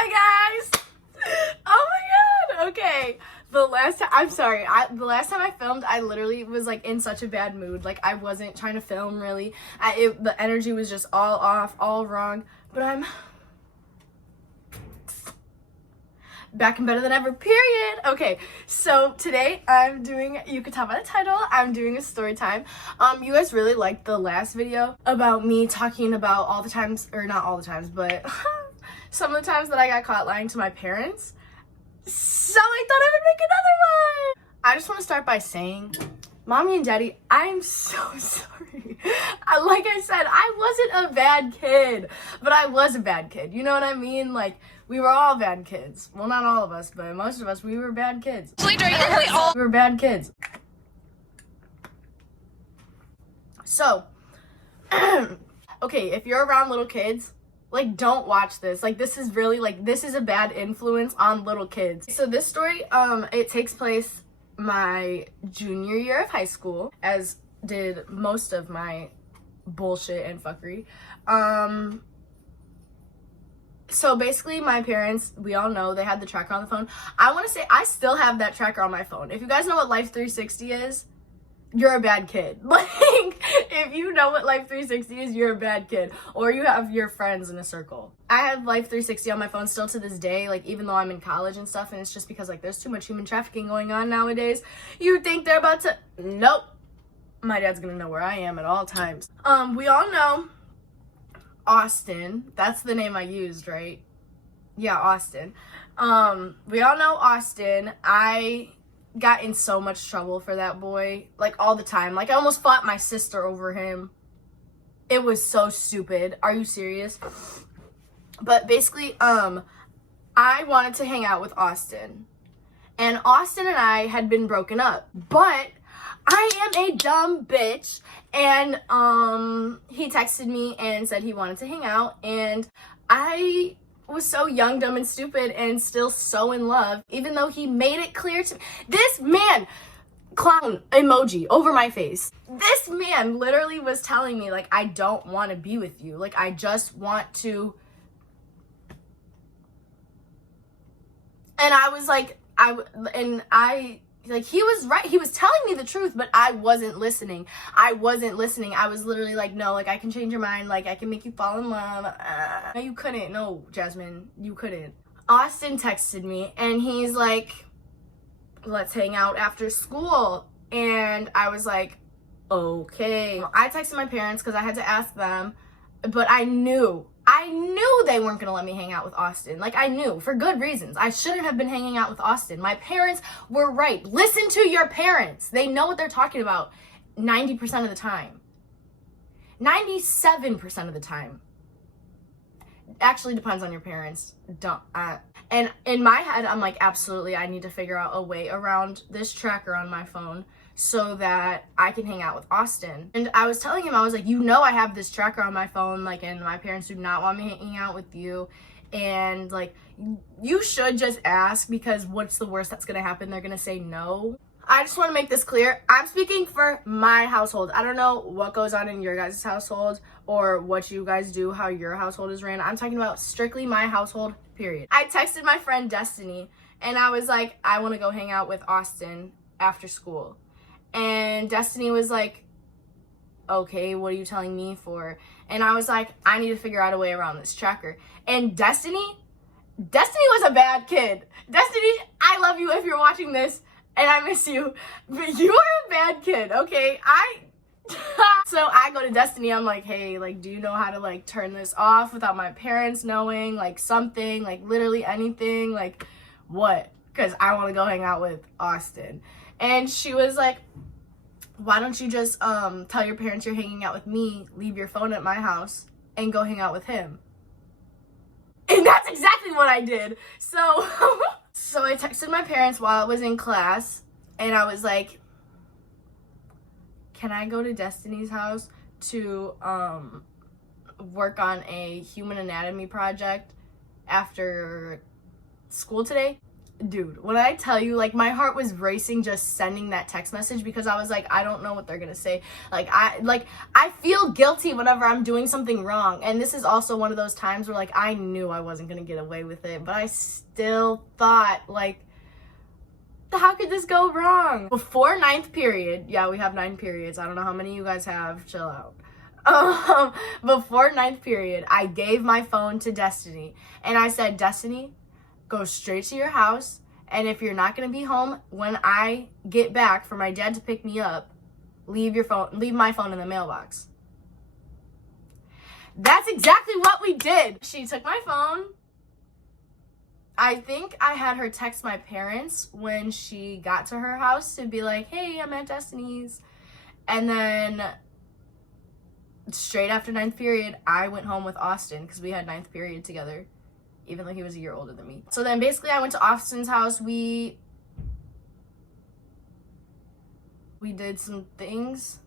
Hi guys! Oh my god! Okay. The last time I filmed, I literally was like in such a bad mood. Like I wasn't trying to film really. The energy was just all off, all wrong. But I'm back and better than ever, period. Okay, so today I'm doing, you could tell by the title, I'm doing a story time. You guys really liked the last video about me talking about all the times, or not all the times, but some of the times that I got caught lying to my parents. So I thought I would make another one. I just want to start by saying, Mommy and Daddy, I'm so sorry. Like I said, I wasn't a bad kid, but I was a bad kid. You know what I mean? Like, we were all bad kids. Well, not all of us, but most of us, we were bad kids. We were bad kids. So, okay, if you're around little kids, like, don't watch this. Like, this is really, like, this is a bad influence on little kids. So this story, it takes place my junior year of high school, as did most of my bullshit and fuckery. So basically my parents, we all know, they had the tracker on the phone. I want to say I still have that tracker on my phone. If you guys know what Life 360 is, you're a bad kid. Like, if you know what Life 360 is, you're a bad kid. Or you have your friends in a circle. I have Life 360 on my phone still to this day, like, even though I'm in college and stuff, and it's just because, like, there's too much human trafficking going on nowadays. You think they're about to... Nope. My dad's gonna know where I am at all times. We all know Austin. That's the name I used, right? Yeah, Austin. We all know Austin. I got in so much trouble for that boy, like, all the time. Like, I almost fought my sister over him. It was so stupid. Are you serious? But basically, I wanted to hang out with Austin. And Austin and I had been broken up. But I am a dumb bitch. And he texted me and said he wanted to hang out. And I was so young, dumb, and stupid, and still so in love, even though he made it clear to me. This man, clown emoji over my face. This man literally was telling me, like, I don't want to be with you. Like, I just want to. And I was like, like, he was right. He was telling me the truth, but I wasn't listening. I was literally like, no, like, I can change your mind. Like, I can make you fall in love. No, you couldn't. No, Jasmine, you couldn't. Austin texted me, and he's like, let's hang out after school. And I was like, okay. I texted my parents because I had to ask them, but I knew they weren't gonna let me hang out with Austin. Like, I knew, for good reasons. I shouldn't have been hanging out with Austin. My parents were right. Listen to your parents. They know what they're talking about 90% of the time. 97% of the time. Actually depends on your parents. And in my head, I'm like, absolutely, I need to figure out a way around this tracker on my phone so that I can hang out with Austin. And I was telling him, I was like, you know, I have this tracker on my phone, like, and my parents do not want me hanging out with you. And, like, you should just ask, because what's the worst that's gonna happen? They're gonna say no. I just want to make this clear. I'm speaking for my household. I don't know what goes on in your guys' household or what you guys do, how your household is ran. I'm talking about strictly my household, period. I texted my friend Destiny, and I was like, I want to go hang out with Austin after school. And Destiny was like, okay, what are you telling me for? And I was like, I need to figure out a way around this tracker. And Destiny was a bad kid. Destiny, I love you if you're watching this, and I miss you, but you are a bad kid, okay? So I go to Destiny, I'm like, hey, like, do you know how to, like, turn this off without my parents knowing, like, something, like, literally anything, like, what? Because I want to go hang out with Austin. And she was like, why don't you just tell your parents you're hanging out with me, leave your phone at my house, and go hang out with him? And that's exactly what I did. So I texted my parents while I was in class, and I was like, can I go to Destiny's house to work on a human anatomy project after school today? dude, when I tell you, like, my heart was racing just sending that text message because I was like, I don't know what they're gonna say. I feel guilty whenever I'm doing something wrong. And this is also one of those times where, like, I knew I wasn't gonna get away with it, but I still thought, like, how could this go wrong? Before 9th period, yeah, we have 9 periods. I don't know how many you guys have. Chill out. Before 9th period, I gave my phone to Destiny. And I said, Destiny, go straight to your house. And if you're not going to be home when I get back for my dad to pick me up, leave my phone in the mailbox. That's exactly what we did. She took my phone. I think I had her text my parents when she got to her house to be like, hey, I'm at Destiny's. And then straight after 9th period, I went home with Austin because we had 9th period together, even though he was a year older than me. So then basically I went to Austin's house. We did some things.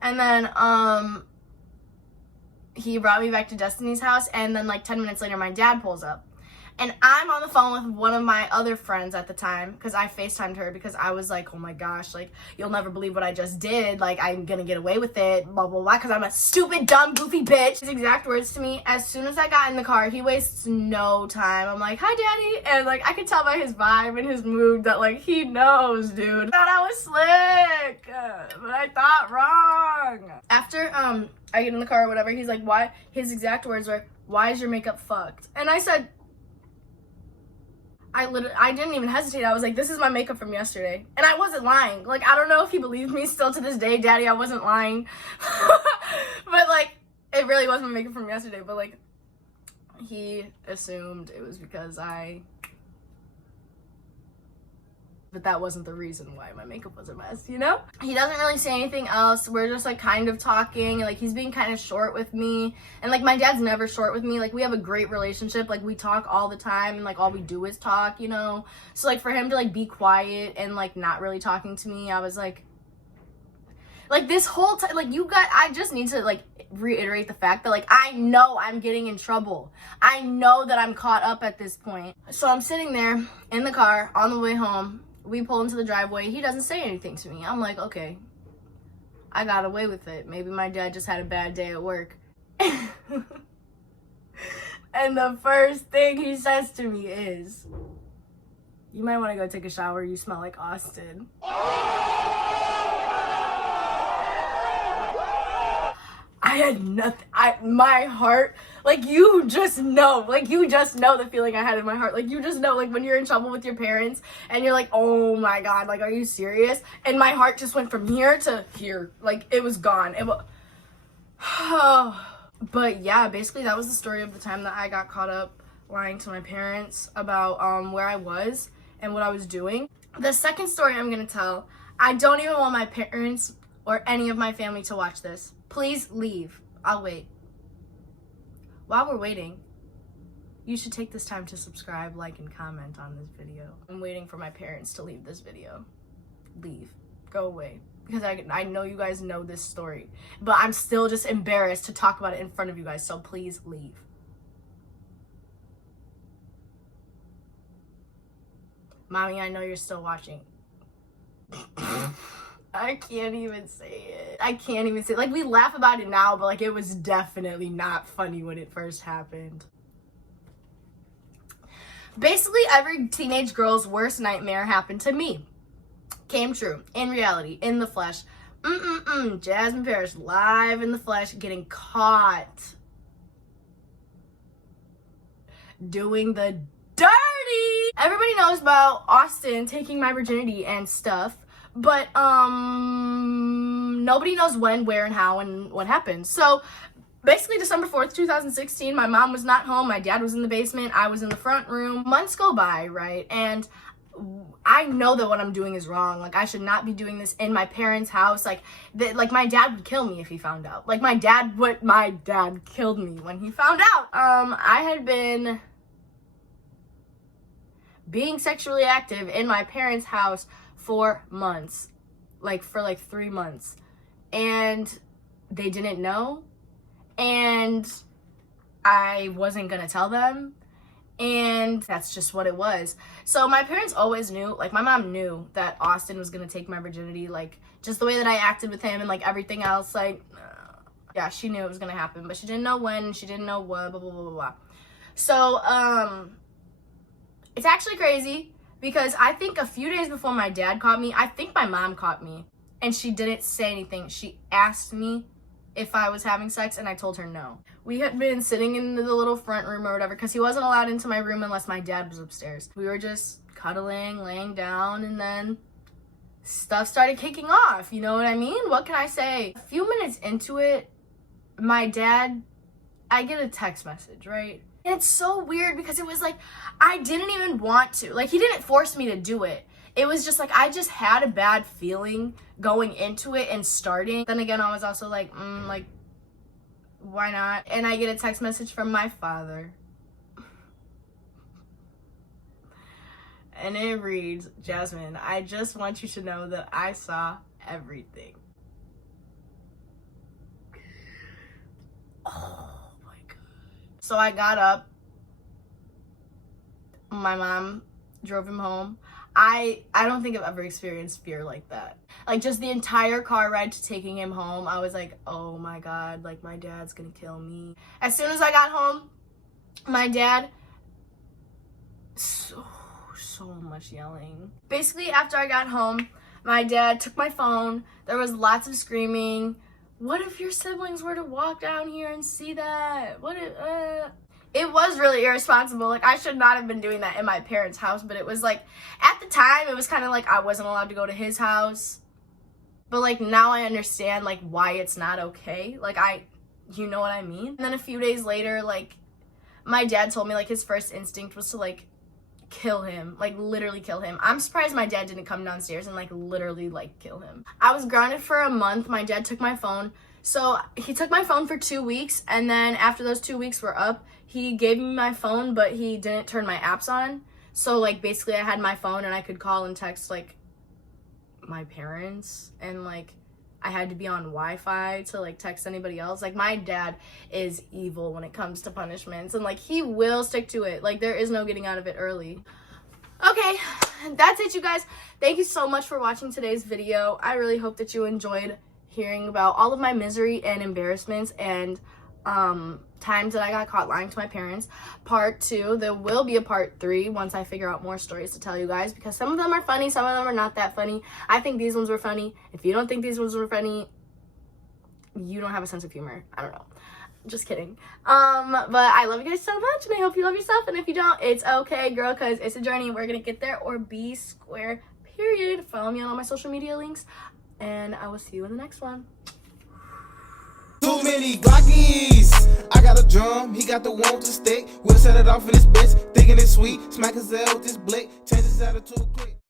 And then he brought me back to Destiny's house. And then like 10 minutes later, my dad pulls up. And I'm on the phone with one of my other friends at the time because I FaceTimed her because I was like, oh my gosh, like, you'll never believe what I just did. Like, I'm gonna get away with it, blah, blah, blah, because I'm a stupid, dumb, goofy bitch. His exact words to me, as soon as I got in the car, he wastes no time. I'm like, hi, Daddy. And, like, I could tell by his vibe and his mood that, like, he knows, dude. I thought I was slick, but I thought wrong. After, I get in the car or whatever, he's like, why? His exact words were, why is your makeup fucked? And I said, I didn't even hesitate. I was like, this is my makeup from yesterday. And I wasn't lying. Like, I don't know if he believed me still to this day, Daddy, I wasn't lying. But, like, it really was my makeup from yesterday. But, like, he assumed it was because but that wasn't the reason why my makeup was a mess, you know? He doesn't really say anything else. We're just, like, kind of talking. Like, he's being kind of short with me. And, like, my dad's never short with me. Like, we have a great relationship. Like, we talk all the time. And, like, all we do is talk, you know? So, like, for him to, like, be quiet and, like, not really talking to me, I was, like, this whole time, like, I just need to, like, reiterate the fact that, like, I know I'm getting in trouble. I know that I'm caught up at this point. So I'm sitting there in the car on the way home. We pull into the driveway. He doesn't say anything to me. I'm like, okay, I got away with it. Maybe my dad just had a bad day at work. And the first thing he says to me is, you might want to go take a shower. You smell like Austin. I had nothing. My heart, like, you just know the feeling I had in my heart. Like, you just know, like, when you're in trouble with your parents and you're like, oh my God, like, are you serious? And my heart just went from here to here. Like, it was gone. But yeah, basically that was the story of the time that I got caught up lying to my parents about where I was and what I was doing. The second story I'm gonna tell, I don't even want my parents or any of my family to watch this. Please leave. I'll wait. While we're waiting, you should take this time to subscribe, like, and comment on this video. I'm waiting for my parents to leave this video. Leave. Go away. Because I know you guys know this story. But I'm still just embarrassed to talk about it in front of you guys, so please leave. Mommy, I know you're still watching. I can't even say it. Like, we laugh about it now, but, like, it was definitely not funny when it first happened. Basically, every teenage girl's worst nightmare happened to me. Came true. In reality. In the flesh. Jasmine Parish, live in the flesh, getting caught doing the dirty. Everybody knows about Austin taking my virginity and stuff. But, nobody knows when, where, and how, and what happened. So, basically, December 4th, 2016, my mom was not home, my dad was in the basement, I was in the front room. Months go by, right? And I know that what I'm doing is wrong. Like, I should not be doing this in my parents' house. Like, my dad would kill me if he found out. Like, my dad killed me when he found out. I had been being sexually active in my parents' house for months, like for like 3 months, and they didn't know, and I wasn't gonna tell them, And that's just what it was. So my parents always knew, like my mom knew that Austin was gonna take my virginity, like just the way that I acted with him and like everything else, like yeah, she knew it was gonna happen, but she didn't know when, she didn't know what, blah blah blah blah blah. So it's actually crazy because I think a few days before my dad caught me, I think my mom caught me, and she didn't say anything. She asked me if I was having sex, and I told her no. We had been sitting in the little front room or whatever, because he wasn't allowed into my room unless my dad was upstairs. We were just cuddling, laying down, and then stuff started kicking off. You know what I mean? What can I say? A few minutes into it, my dad, I get a text message, right? And it's so weird because it was like, I didn't even want to. Like, he didn't force me to do it. It was just like, I just had a bad feeling going into it and starting. Then again, I was also like, like, why not? And I get a text message from my father. And it reads, Jasmine, I just want you to know that I saw everything. Oh my God. So I got up. My mom drove him home. I don't think I've ever experienced fear like that. Like, just the entire car ride to taking him home, I was like, oh my God, like, my dad's gonna kill me. As soon as I got home, my dad, so much yelling. Basically, after I got home, my dad took my phone. There was lots of screaming. What if your siblings were to walk down here and see that? What if, It was really irresponsible. Like, I should not have been doing that in my parents' house, but it was like, at the time, it was kind of like I wasn't allowed to go to his house. But like, now I understand like why it's not okay. Like, you know what I mean? And then a few days later, like, my dad told me like his first instinct was to like kill him, like literally kill him. I'm surprised my dad didn't come downstairs and like literally like kill him. I was grounded for a month. My dad took my phone. So he took my phone for 2 weeks, and then after those 2 weeks were up, he gave me my phone, but he didn't turn my apps on. So like, basically I had my phone and I could call and text like my parents, and like I had to be on Wi-Fi to like text anybody else. Like, my dad is evil when it comes to punishments, and like he will stick to it. Like, there is no getting out of it early. Okay, that's it, you guys. Thank you so much for watching today's video. I really hope that you enjoyed hearing about all of my misery and embarrassments and times that I got caught lying to my parents. Part 2, there will be a part 3 once I figure out more stories to tell you guys, because some of them are funny, some of them are not that funny. I think these ones were funny. If you don't think these ones were funny, you don't have a sense of humor. I don't know. Just kidding. But I love you guys so much, and I hope you love yourself. And if you don't, it's okay, girl, because it's a journey. We're gonna get there, or be square, period. Follow me on all my social media links, and I will see you in the next one. Too many Glockies. I got a drum, he got the one with the stick. We'll set it off in this bitch, thinking it's sweet. Smack his L with this blick, change his attitude quick.